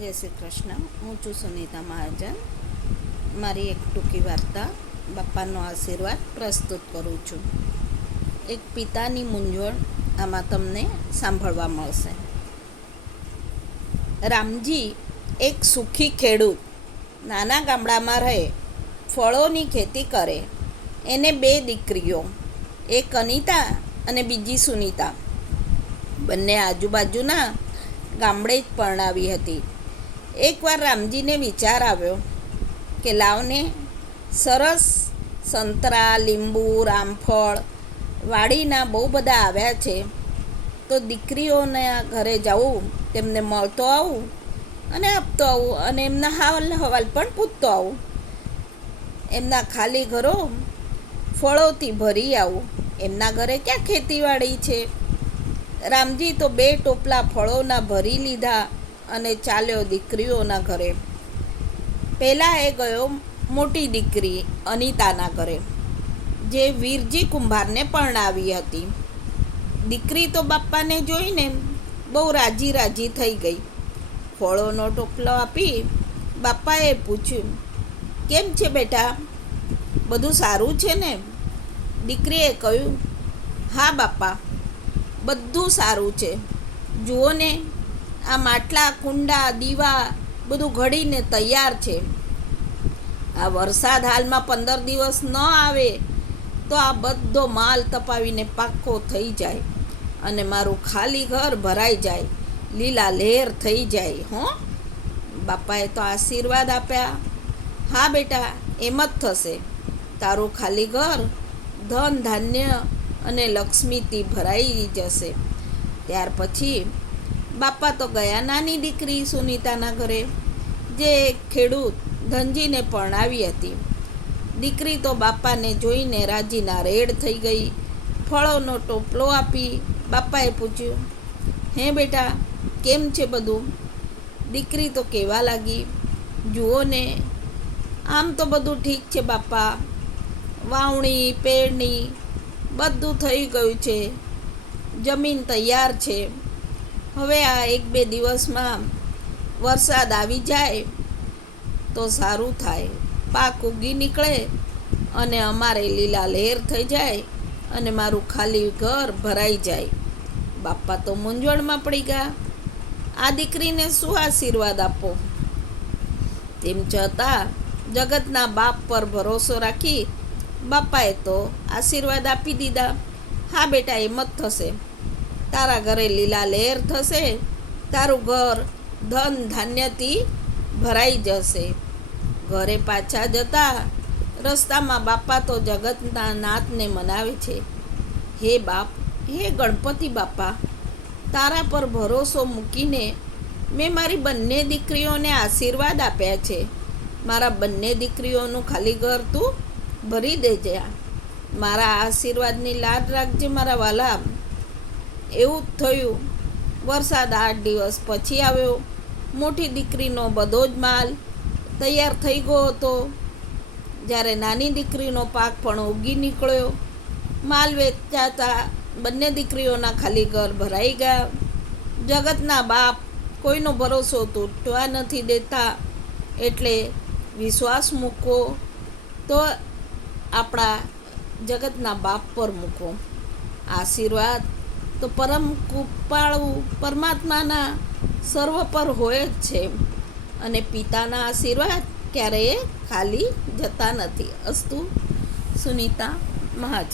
જય શ્રી કૃષ્ણ. હું છું સુનિતા મહાજન. મારી એક ટૂંકી વાર્તા બાપાનો આશીર્વાદ પ્રસ્તુત કરું છું. એક પિતાની મૂંઝવણ આમાં તમને સાંભળવા મળશે. રામજી એક સુખી ખેડૂત, નાના ગામડામાં રહે, ફળોની ખેતી કરે. એને 2 દીકરીઓ, એક અનિતા અને બીજી સુનિતા. બંને આજુબાજુના ગામડે જ પરણાવી હતી. એકવાર રામજીને વિચાર આવ્યો કે લાવને, સરસ સંતરા, લીંબુ, રામફળ વાડીના બહુ બધા આવ્યા છે, તો દીકરીઓના ઘરે જાઉં, તેમને મળતો આવું અને આપતો આવું, અને એમના હાલ હવાલ પણ પૂછતો આવું. એમના ખાલી ઘરો ફળોથી ભરી આવું. એમના ઘરે ક્યાં ખેતીવાડી છે? રામજી તો 2 ટોપલા ફળોના ભરી લીધા અને ચાલ્યો દીકરીઓના ઘરે. પહેલાં એ ગયો મોટી દીકરી અનિતાના ઘરે, જે વીરજી કુંભારને પરણાવી હતી. દીકરી તો બાપાને જોઈને બહુ રાજી થઈ ગઈ. ફળોનો ટોપલો આપી બાપાએ પૂછ્યું, કેમ છે બેટા, બધું સારું છે ને? દીકરીએ કહ્યું, હા બાપા, બધું સારું છે. જુઓ ને, આ માટલા, કુંડા, દીવા બધું ઘડીને તૈયાર છે. આ વરસાદ હાલમાં 15 દિવસ ન આવે તો આ બધો માલ તપાવીને પાકો થઈ જાય અને મારું ખાલી ઘર ભરાઈ જાય, લીલા લહેર થઈ જાય. બાપાએ તો આશીર્વાદ આપ્યા. હા બેટા, એમ જ થશે. તારું ખાલી ઘર ધન, ધાન્ય અને લક્ષ્મીથી ભરાઈ જશે. ત્યાર પછી બાપા તો ગયા નાની દીકરી સુનિતાના ઘરે, જે ખેડૂત ધનજીને પરણાવી હતી. દીકરી તો બાપાને જોઈને રાજીના રેડ થઈ ગઈ. ફળોનો ટોપલો આપી બાપાએ પૂછ્યું, હે બેટા, કેમ છે બધું? દીકરી તો કહેવા લાગી, જુઓ ને, આમ તો બધું ઠીક છે બાપા, વાવણી, પેરણી બધું થઈ ગયું છે, જમીન તૈયાર છે. હવે આ 1-2 દિવસમાં વરસાદ આવી જાય તો સારું થાય, પાક ઉગી નીકળે અને અમારે લીલા લહેર થઈ જાય અને મારું ખાલી ઘર ભરાઈ જાય. બાપા તો મૂંઝવણમાં પડી ગયા. આ દીકરીને શું આશીર્વાદ આપો? તેમ છતાં જગતના બાપ પર ભરોસો રાખી બાપાએ તો આશીર્વાદ આપી દીધા. હા બેટા, એમ જ થશે. તારા ઘરે લીલા લહેર થશે, તારું ઘર ધન ધાન્યથી ભરાઈ જશે. ઘરે પાછા જતા રસ્તામાં બાપા તો જગતના નાથને મનાવે છે, હે બાપ, હે ગણપતિ બાપા, તારા પર ભરોસો મૂકીને મેં મારી બંને દીકરીઓને આશીર્વાદ આપ્યા છે. મારા બંને દીકરીઓનું ખાલી ઘર તું ભરી દેજે. મારા આશીર્વાદની લાડ રાખજે મારા વાલા. એવું જ થયું. વરસાદ 8 દિવસ પછી આવ્યો. મોટી દીકરીનો બધો જ માલ તૈયાર થઈ ગયો હતો, જ્યારે નાની દીકરીનો પાક પણ ઉગી નીકળ્યો. માલ વેચાતા બંને દીકરીઓના ખાલી ઘર ભરાઈ ગયા. જગતના બાપ કોઈનો ભરોસો તૂટવા નથી દેતા, એટલે વિશ્વાસ મૂકો તો આપણા જગતના બાપ પર મૂકો. આશીર્વાદ તો પરમ કૃપાળુ પરમાત્માના સર્વ પર હોય જ છે, અને પિતાના આશીર્વાદ ક્યારેય ખાલી જતા નથી. અસ્તુ. સુનિતા મહાજન.